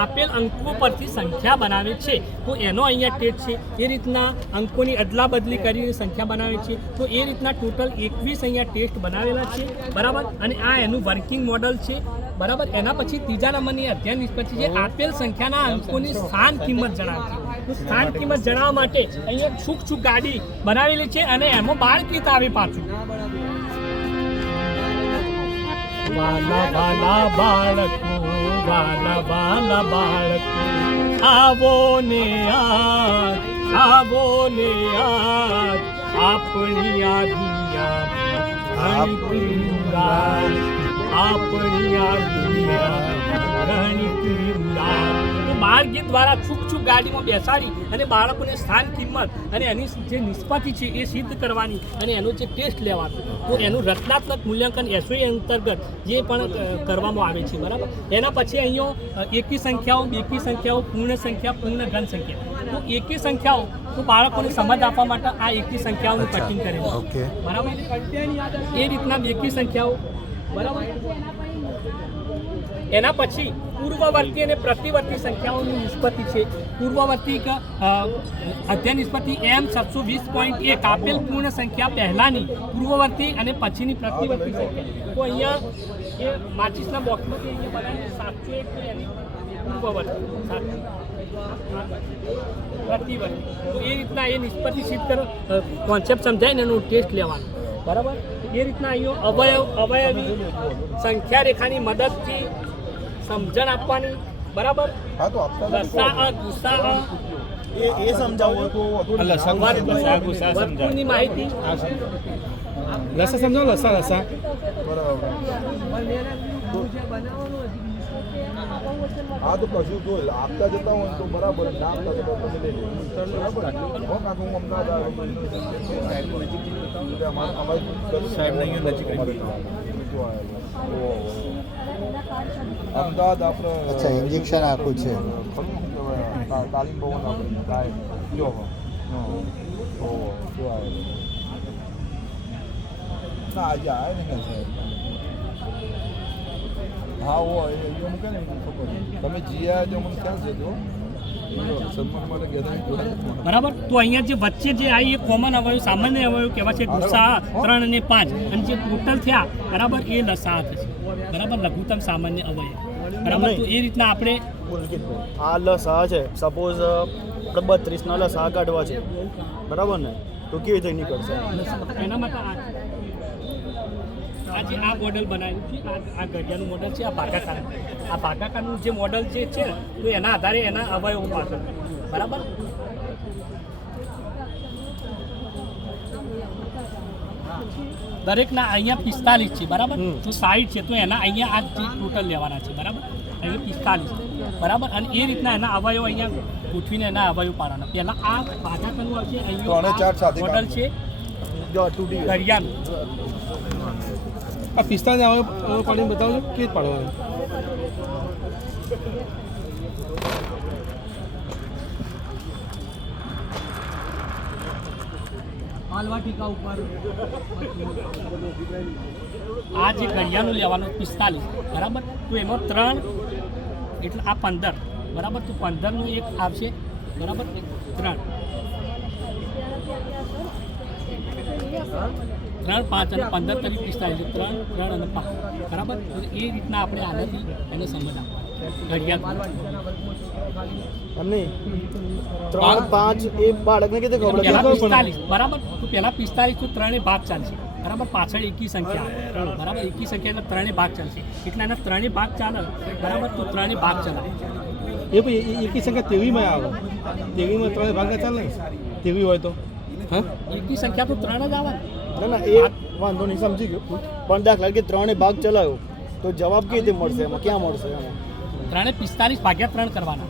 આપેલ અંકો પરથી સંખ્યા બનાવે છે. તો એનો અહીંયા ટેસ્ટ છે. એ રીતના અંકોની અદલા બદલી કરીને સંખ્યા બનાવે છે. તો એ રીતના ટોટલ એકવીસ અહીંયા ટેસ્ટ બનાવેલા છે. બરાબર? અને આ એનું વર્કિંગ મોડલ છે. બરાબર? એના પછી ત્રીજા નંબરની અધ્યયન નિષ્પતિ છે. આપેલ સંખ્યાના અંકોની સ્થાન કિંમત જણાવે છે. તો સ્થાન કિંમત જણાવવા માટે અહીંયા છૂક છૂક ગાડી બનાવેલી છે અને એમાં બાળ ગીત આવે પાછું. વાલા વાલા, બાળકો. વાલા વાલા બાળક. આવો ને આવો ને આપણી આ દુનિયા આપણી આ દુનિયા તો દ્વારા છૂક છૂક ગાડીમાં બેસાડી અને બાળકોને સ્થાન કિંમત અને એની જે નિષ્પતિ છે એ સિદ્ધ કરવાની અને એનો જે ટેસ્ટ લેવાનો. તો એનું રચનાત્મક મૂલ્યાંકન એસઓઈ અંતર્ગત જે પણ કરવામાં આવે છે બરાબર? એના પછી અહીંયા એકી સંખ્યાઓ બેકી સંખ્યાઓ પૂર્ણ સંખ્યા પૂર્ણ ઘન સંખ્યા. તો એકી સંખ્યાઓ તો બાળકોને સમજ આપવા માટે આ એકી સંખ્યાઓનું કટિંગ કરેલું. બરાબર? એ રીતના બેકી સંખ્યાઓ બરાબર? એના પછી પૂર્વવર્તી અને પ્રતિવર્તી સંખ્યાઓની નિષ્પત્તિ છે. પૂર્વવર્તી અધ્યય નિષ્પત્તિ એમ સાતસો વીસ પોઈન્ટ એક આપેલ પૂર્ણ સંખ્યા પહેલાની, પૂર્વવર્તી અને પછીની પ્રતિવર્તી સંખ્યા. તો અહીંયા એ માચિસના બોક્સમાંથી અહીંયા બનાવીને સાતસો એક પૂર્વવર્તી પ્રતિવર્તી. તો એ રીતના એ નિષ્પત્તિ સિદ્ધ કરો કોન્સેપ્ટ સમજાય ને એનું ટેસ્ટ લેવાનું. બરાબર? એ રીતના અહીંયા અવયવ, અવયવી સંખ્યા રેખાની મદદથી સમજણ આપવાની બરાબર? હા તો આપતા એ સમજાવવું સમજાવો. તો વર્તુળની માહિતી. લસા સમજાવો લસા લસા બરાબર. હા તો કશું જો આપતા જતા હોય તો બરાબર ના આપતા જતા તમે લઈ લે. બરાબર હો કાકુ હું અમદાવાદ અમારે અમારે સાહેબ નજીક અમદાવાદ આપણે અચ્છા ઇન્જેક્શન આખું છે. તાલીમ ભવન આપણે. સાહેબ જો ના આજે આવે ને સાહેબ. હા ઓ એ એ મૂકે ને તમે જીયા જો મને ખ્યાલ છે જો. બરાબર? તો અહીંયા જે વચ્ચે જે આ એ કોમન અવયવ સામાન્ય અવયવ કહેવાય છે ગુસ્સા ત્રણ અને પાંચ. અને જે ટોટલ થયા બરાબર એ લસા થશે બરાબર? લઘુત્તમ સામાન્ય અવયવ. બરાબર? તો એ રીતના આપણે આ લસા છે. સપોઝ આપણે બત્રીસના લસા કાઢવા છે. બરાબર ને? તો કેવી થઈ નીકળશે? એના માટે આ આ જે આ મોડલ બનાવ્યું છે. આ આ ઘડિયાળનું મોડલ છે આ ભાગાકાર આ ભાગાકારનું જે મોડલ જે છે તો એના આધારે એના અવયવો પાછળ. બરાબર? દરેકના અહીંયા પિસ્તાલીસ છે બરાબર? તો સાઈઠ છે તો એના અહીંયા આ ટોટલ લેવાના છે બરાબર? અહીંયા પિસ્તાલીસ બરાબર? અને એ રીતના એના અવયવ અહીંયા ગોઠવીને એના અવયવ પાડવાના. પહેલાં આ ભાગાકારનું આવશે ચાર મોડલ છે. ઘડિયાળ આ પિસ્તાને હવે પાડીને બતાવજો કે જ પાડવાનું? માલવા ટીકા ઉપર. આ જે ઘડિયાળનું લેવાનું પિસ્તાલીસ, બરાબર? તો એમાં ત્રણ, એટલે આ પંદર, બરાબર? તો પંદરનું એક આવશે, બરાબર? ત્રણ. ત્રણ પાંચ અને પંદર તરીકે પિસ્તાલીસ ત્રણ ત્રણ અને પાંચ. બરાબર? એ રીતના આપણે આનાથી એને સમજ આપવાની. ત્રણ બરાબર? પાછળ એકી સંખ્યા. બરાબર? એકી સંખ્યા એટલે ભાગ ચાલશે. એટલે એના ત્રણે ભાગ ચાલે. બરાબર? તો ત્રણેય ભાગ ચાલે. એ એ- એકી સંખ્યા તેવીમાં આવે. તેવીમાં ત્રણ ભાગ ચાલે? તેવી હોય તો? હા? એકી સંખ્યા તો ત્રણ જ આવે. ના ના એ વાંધો નહીં સમજી ગયો. પણ દાખલા કે ત્રણે ભાગ ચલાવ્યો તો જવાબ કેવી રીતે મળશે એમાં? ક્યાં મળશે એમાં? ત્રણે પિસ્તાલીસ ભાગ્યા ત્રણ કરવાના.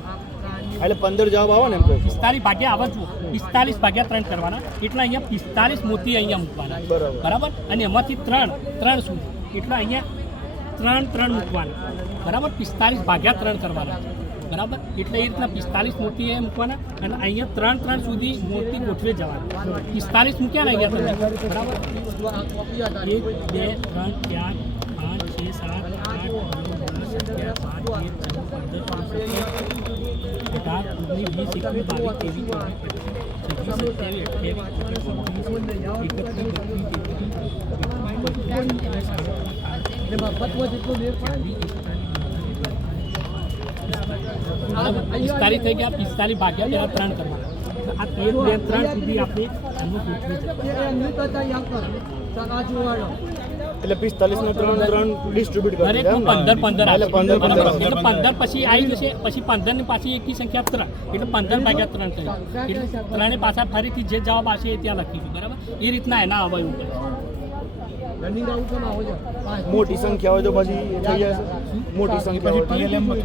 એટલે પંદર જવાબ આવે ને એમ કહું પિસ્તાલીસ ભાગ્યા આવે જુઓ. પિસ્તાલીસ ભાગ્યા ત્રણ કરવાના. એટલા અહીંયા પિસ્તાલીસ મોતી અહીંયા મૂકવાના. બરાબર. બરાબર? અને એમાંથી ત્રણ ત્રણ શું? એટલા અહીંયા ત્રણ ત્રણ મૂકવાના. બરાબર? પિસ્તાલીસ ભાગ્યા ત્રણ કરવાના. બરાબર એટલે એ રીતના પિસ્તાલીસ મૂર્તિ એ મૂકવાના અને અહીંયા ત્રણ ત્રણ સુધી મૂર્તિ ગોઠવે જવાની પિસ્તાલીસ મૂક્યા ને અહીંયા તમે બરાબર એક બે ત્રણ ચાર પાંચ છ સાત આઠ નવ દસ અગિયાર બાર તેર ચૌદ પંદર અઢાર ઓગણીસ વીસ એકવીસ બાવીસ ત્રેવીસ છવ્વીસ સત્યાવીસ અઠ્યાવીસ ઓગણીસ પિસ્તાલીસ થઈ ગયા પિસ્તાલીસ ભાગ્યા પેલા ત્રણ કરવાના આ તેર બે ત્રણ સુધી આપણે આનું ગોઠવી એટલે પિસ્તાલીસ ને ત્રણ ત્રણ ડિસ્ટ્રીબ્યુટ કરી? પંદર પંદર એટલે પંદર પંદર. એટલે પંદર પછી આવી જશે પછી પંદરની પાછી એકી સંખ્યા ત્રણ. એટલે પંદર ભાગ્યા ત્રણ થઈ એટલે ત્રણે પાછા ફરીથી જે જવાબ આવશે એ ત્યાં લખીશું બરાબર? એ રીતના એના અવયવ ઉપર. મોટી સંખ્યા હોય તો પછી થઈ જશે મોટી સંખ્યા